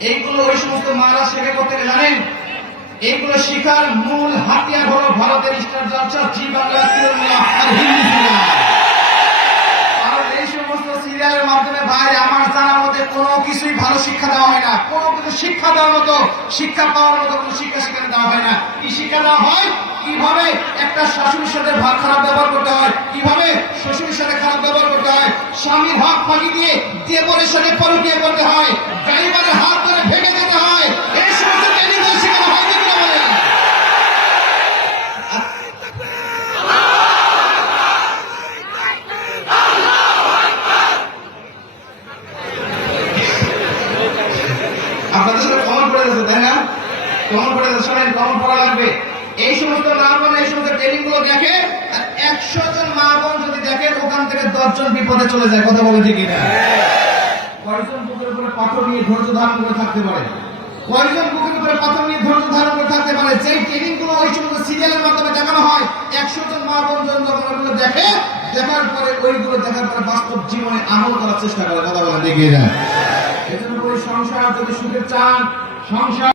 এইগুলো ওই সমস্ত মারা শেখে করতে জানেন। এইগুলো শিখার মূল হাতিয়ার হলো ভারতের স্টার জলসা, জি বাংলা সিরিয়াল আর হিন্দি সিরিয়াল। আর এই সমস্ত সিরিয়ালের মাধ্যমে ভাই আমার জানার মধ্যে কোনো কিছুই ভালো শিক্ষা দেওয়া হয় না। কোনো কিছু শিক্ষা দেওয়ার মতো, শিক্ষা পাওয়ার মতো কোনো শিক্ষা সেখানে দেওয়া হয় না। কি শিক্ষা দেওয়া হয়? কিভাবে একটা শাশুড়ির সাথে খারাপ ব্যবহার করতে হয়, কিভাবে শ্বশুরের সাথে খারাপ ব্যবহার করতে হয়, স্বামীর হক ফাঁকি দিয়ে দেবরের সাথে পরকীয়া করতে হয়, ড্রাইভারের হাত ধরে ভেঙে যেতে হয়। এই সমস্ত ট্রেনিং শেখানো হয় কি না বলেন? আপনাদের সাথে কমন পড়ে যাচ্ছে, তাই না? কমন পড়ে যাচ্ছে, শোনেন, কমন পড়া লাগবে। এই সমস্ত মা বোন এই সমস্ত ট্রেনিং গুলো দেখে, আর 100 জন মা বোন যদি দেখেন, ওখান থেকে 10 জন বিপদে চলে যায়। কথা বলে ঠিক না? কয়জন বুকের উপরে পাথর নিয়ে ধৈর্য ধারণ করে থাকতে পারে? কয়জন বুকের উপরে পাথর নিয়ে ধৈর্য ধারণ করে থাকতে পারে? যেই ট্রেনিং গুলো ওই সমস্ত সিরিয়ালের মাধ্যমে দেখানো হয়, 100 জন মা বোন যখন ওগুলো দেখে, দেখার পরে ওইগুলো দেখার পরে বাস্তব জীবনে আমল করার চেষ্টা করে। কথা বলে দেখিয়ে যায়। এজন্য ওই সংসার যদি সুখে চান, সংসার